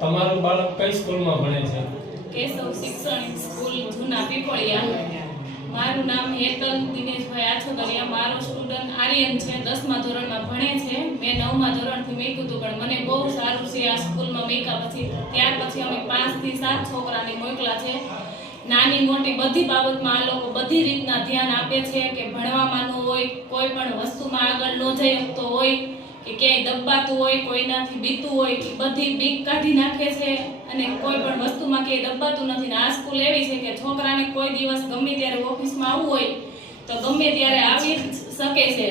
તમારું બાળક કઈ સ્કૂલમાં ભણે છે? કેશવ શિક્ષણ સ્કૂલ જૂના પીપળિયા. મારું નામ હેતલ દિનેશભાઈ આછોદરિયા. મારો સ્ટુડન્ટ આર્યન છે, દસમા ધોરણમાં ભણે છે. મેં નવમા ધોરણથી મૂક્યું હતું, પણ મને બહુ સારું છે આ સ્કૂલમાં મૂક્યા પછી. ત્યાર પછી અમે પાંચથી સાત છોકરાને મોકલા છે. નાની મોટી બધી બાબતમાં આ લોકો બધી રીતના ધ્યાન આપે છે કે ભણવામાંનું હોય, કોઈ પણ વસ્તુમાં આગળ ન જઈ શકતો હોય. કે ક્યાંય દબાતું હોય કોઈનાથી બીતું હોય એ બધી બીક કાઢી નાખે છે. અને કોઈ પણ વસ્તુમાં ક્યાંય દબાતું નથી. ને આ સ્કૂલ એવી છે કે છોકરાને કોઈ દિવસ ગમે ત્યારે ઓફિસમાં આવવું હોય તો ગમે ત્યારે આવી શકે છે.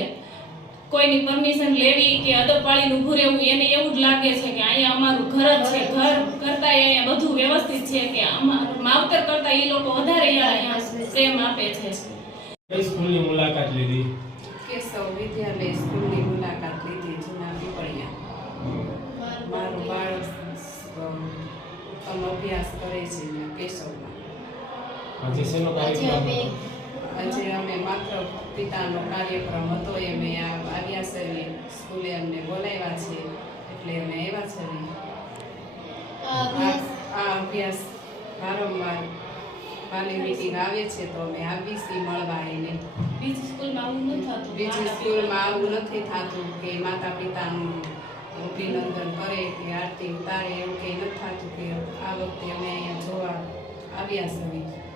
કોઈની પરમિશન લેવી કે અદપાળીને ઊભું રહેવું એને એવું જ લાગે છે કે અહીંયા અમારું ઘર જ છે. ઘર કરતા અહીંયા બધું વ્યવસ્થિત છે કે અમારું માવતર કરતા એ લોકો વધારે અહીંયા પ્રેમ આપે છે. કઈ સ્કૂલની મુલાકાત લીધી? કેશવ વિદ્યાલય સ્કૂલની મુલાકાત લીધી જૂના પીપળિયા મારું બાળક અમ, ઉત્તમ અભ્યાસ કરે છે કેશવમાં. આજે શેનો કાર્યક્રમ આજે અમે માત્ર પિતાનો કાર્યક્રમ હતો એ મેં આ- આવ્યા છે સ્કૂલે અમને બોલાવ્યા છે એટલે અમે આવ્યા છે. આ આ અભ્યાસ વારંવાર વાલી મીટિંગ આવે છે તો અમે આવીશી મળવા એને. બીજી સ્કૂલમાં આવું ન થતું? બીજી સ્કૂલમાં આવું નથી થતું કે માતા પિતાનું અભિનંદન કરે કે આરતી ઉતારે એવું કંઈ નથી થતું